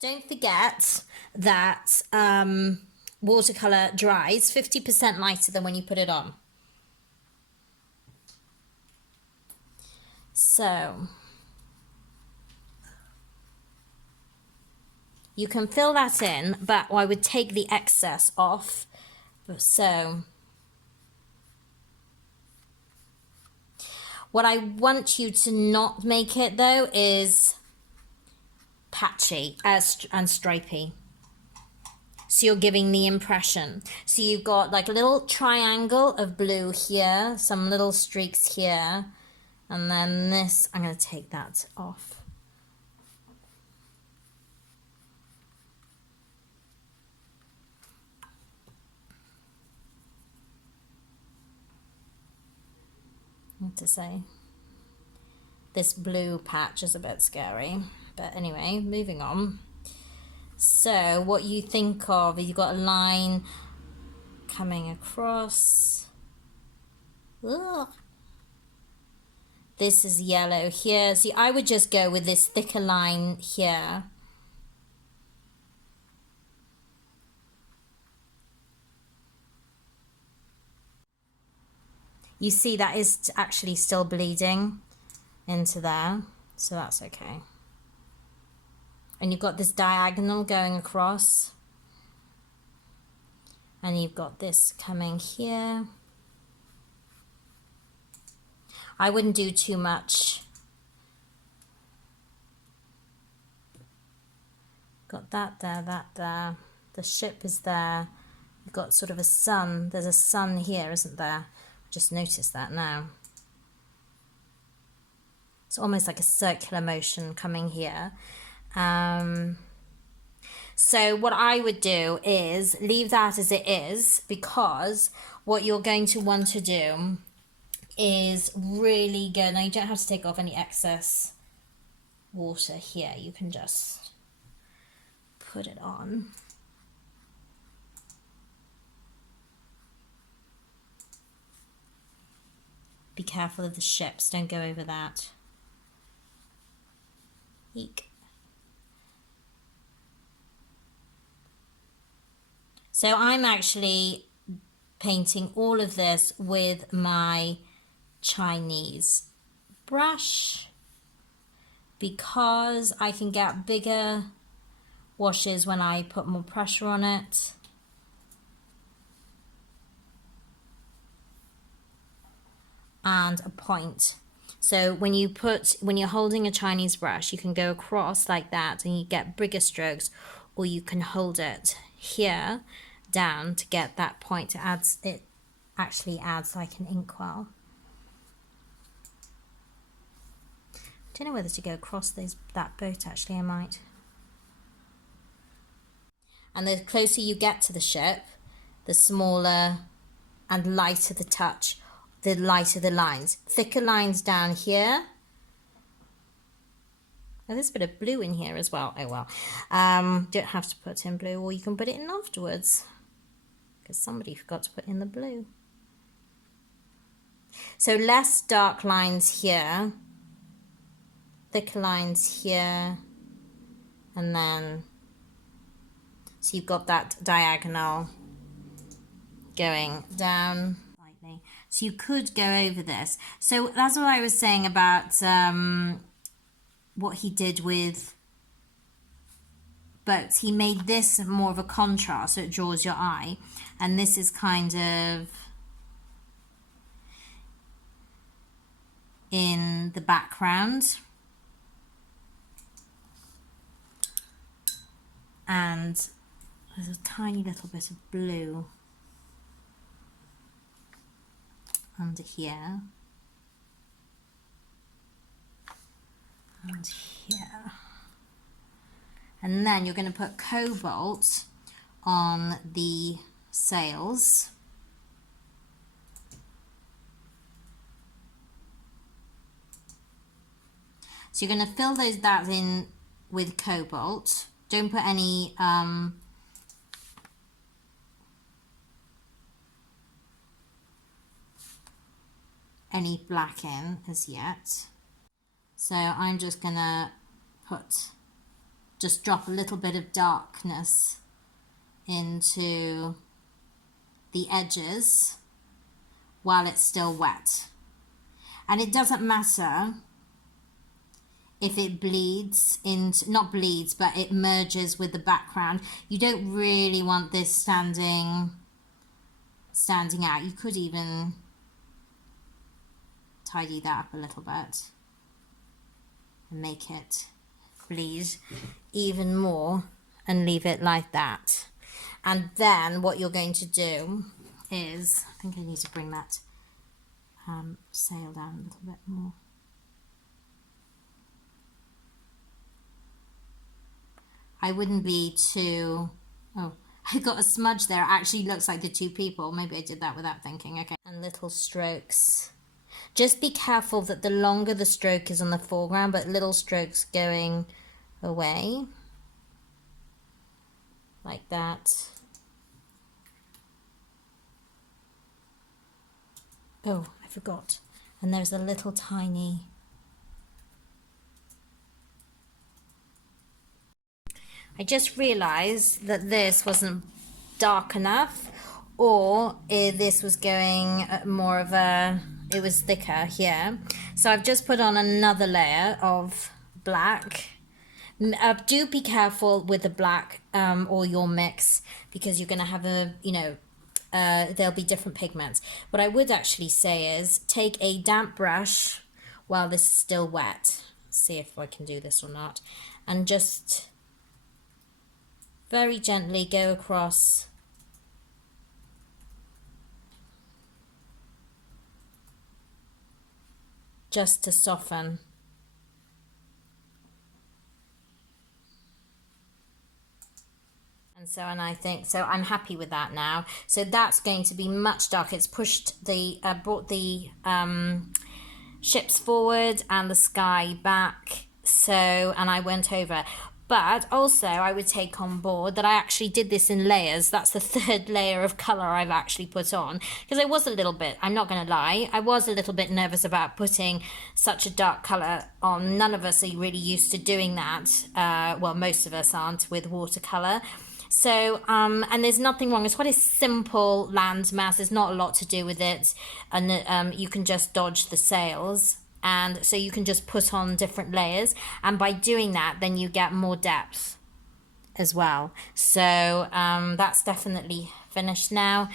Don't forget that watercolour dries 50% lighter than when you put it on. So you can fill that in, but I would take the excess off. So what I want you to not make it though is patchy and stripy. So you're giving the impression. So you've got like a little triangle of blue here, some little streaks here, and then this, I'm going to take that off. What to say? This blue patch is a bit scary, but anyway, moving on. So what you think of, you've got a line coming across. Ugh. This is yellow here. See, I would just go with this thicker line here. You see that is actually still bleeding into there, so that's okay. And you've got this diagonal going across, and you've got this coming here. I wouldn't do too much. Got that there, that there. The ship is there. You've got sort of a sun. There's a sun here, isn't there? Just noticed that now. It's almost like a circular motion coming here. So what I would do is leave that as it is, because what you're going to want to do is really go, now you don't have to take off any excess water here, you can just put it on. Be careful of the ships, don't go over that. Eek. So I'm actually painting all of this with my Chinese brush because I can get bigger washes when I put more pressure on it. And a point. So when you're holding a Chinese brush, you can go across like that and you get bigger strokes, or you can hold it here down to get that point. It actually adds like an inkwell. Don't know whether to go across that boat, actually I might. And the closer you get to the ship, the smaller and lighter the touch, the lighter the lines. Thicker lines down here. Oh, there's a bit of blue in here as well. Oh well. Don't have to put in blue, or you can put it in afterwards, because somebody forgot to put in the blue. So less dark lines here, thicker lines here, and then so you've got that diagonal going down slightly. So you could go over this. So that's what I was saying about what he did with boats. He made this more of a contrast, so it draws your eye, and this is kind of in the background. And there's a tiny little bit of blue under here and here. And then you're going to put Cobalt on the sails. So you're going to fill that in with Cobalt. Don't put any black in as yet. So I'm just gonna put just drop a little bit of darkness into the edges while it's still wet. And it doesn't matter if it bleeds into, not bleeds, but it merges with the background. You don't really want this standing out. You could even tidy that up a little bit and make it bleed even more and leave it like that. And then what you're going to do is, I think I need to bring that sail down a little bit more. I wouldn't be too, oh, I got a smudge there. It actually looks like the two people. Maybe I did that without thinking. Okay. And little strokes. Just be careful that the longer the stroke is on the foreground, but little strokes going away. Like that. Oh, I forgot. And there's a little tiny... I just realised that this wasn't dark enough, or this was going more of a... it was thicker here. So I've just put on another layer of black. Do be careful with the black or your mix, because you're going to have a, you know, there'll be different pigments. What I would actually say is take a damp brush while this is still wet. See if I can do this or not. And just very gently go across just to soften. And so, and I think, so I'm happy with that now. So that's going to be much darker. It's pushed the, brought the ships forward and the sky back. So, and I went over. But also I would take on board that I actually did this in layers. That's the third layer of colour I've actually put on. Because I was a little bit, I'm not going to lie, I was a little bit nervous about putting such a dark colour on. None of us are really used to doing that. Well, most of us aren't with watercolour. So, and there's nothing wrong. It's quite a simple landmass. There's not a lot to do with it. And you can just dodge the sails. And so you can just put on different layers, and by doing that then you get more depth as well. So that's definitely finished now,